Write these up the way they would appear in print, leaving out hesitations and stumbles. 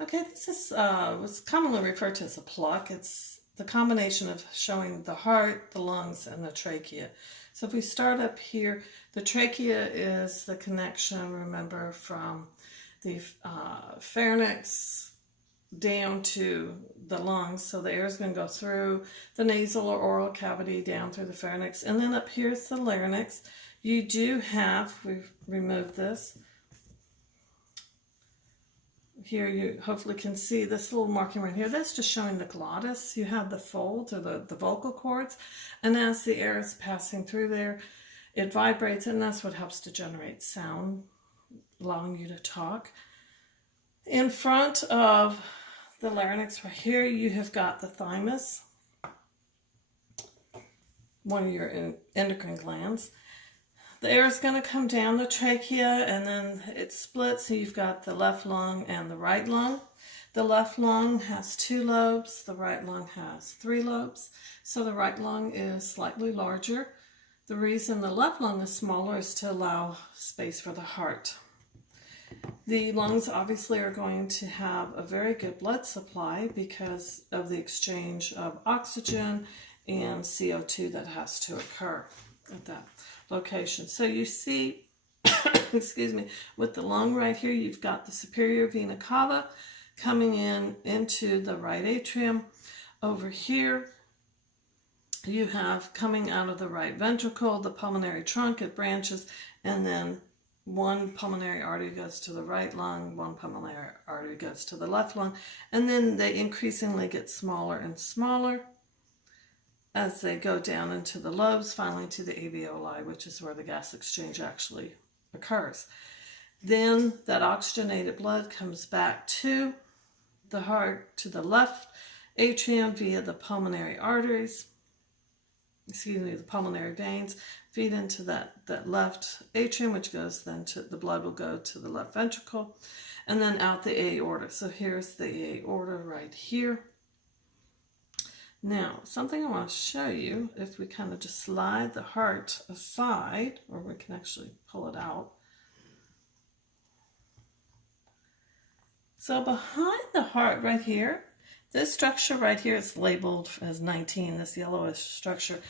Okay, this is what's commonly referred to as a pluck. It's the combination of showing the heart, the lungs, and the trachea. So if we start up here, the trachea is the connection, remember, from the pharynx down to the lungs. So the air is going to go through the nasal or oral cavity down through the pharynx. And then up here is the larynx. You do have, we've removed this. Here you hopefully can see this little marking right here. That's just showing the glottis. You have the folds or the vocal cords. And as the air is passing through there, it vibrates, and that's what helps to generate sound, allowing you to talk. In front of the larynx right here, you have got the thymus, one of your endocrine glands. The air is going to come down the trachea, and then it splits. So you've got the left lung and the right lung. The left lung has 2 lobes. The right lung has 3 lobes. So the right lung is slightly larger. The reason the left lung is smaller is to allow space for the heart. The lungs obviously are going to have a very good blood supply because of the exchange of oxygen and CO2 that has to occur at that location. So you see, excuse me, with the lung right here, you've got the superior vena cava coming in into the right atrium. Over here, you have coming out of the right ventricle, the pulmonary trunk, it branches, and then one pulmonary artery goes to the right lung, one pulmonary artery goes to the left lung, and then they increasingly get smaller and smaller as they go down into the lobes, finally to the alveoli, which is where the gas exchange actually occurs. Then that oxygenated blood comes back to the heart, to the left atrium via the pulmonary arteries, the pulmonary veins, feed into that left atrium, which goes then to, the blood will go to the left ventricle, and then out the aorta. So here's the aorta right here. Now, something I want to show you, if we kind of just slide the heart aside, or we can actually pull it out. So behind the heart right here, this structure right here is labeled as 19, this yellowish structure.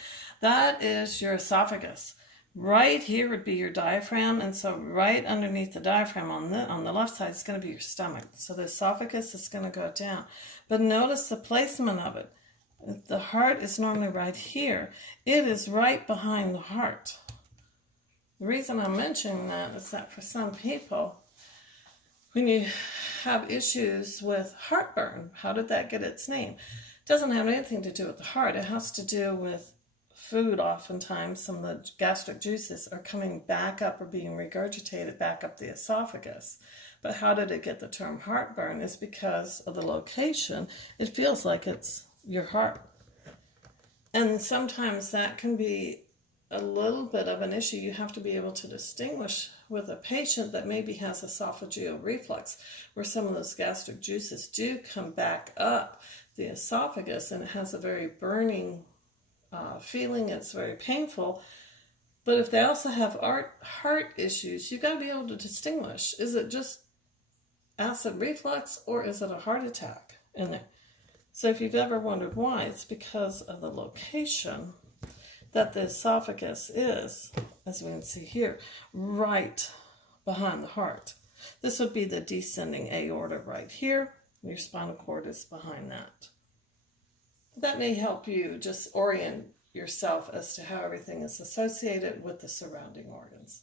That is your esophagus. Right here would be your diaphragm, and so right underneath the diaphragm on the left side is going to be your stomach. So the esophagus is going to go down. But notice the placement of it. The heart is normally right here. It is right behind the heart. The reason I'm mentioning that is that for some people, when you have issues with heartburn, how did that get its name? It doesn't have anything to do with the heart. It has to do with food. Oftentimes, some of the gastric juices are coming back up or being regurgitated back up the esophagus. But how did it get the term heartburn? It's because of the location. It feels like it's your heart. And sometimes that can be a little bit of an issue. You have to be able to distinguish with a patient that maybe has esophageal reflux, where some of those gastric juices do come back up the esophagus, and it has a very burning feeling. It's very painful. But if they also have heart issues, you've got to be able to distinguish. Is it just acid reflux, or is it a heart attack in there? So if you've ever wondered why, it's because of the location that the esophagus is, as we can see here, right behind the heart. This would be the descending aorta right here. Your spinal cord is behind that. That may help you just orient yourself as to how everything is associated with the surrounding organs.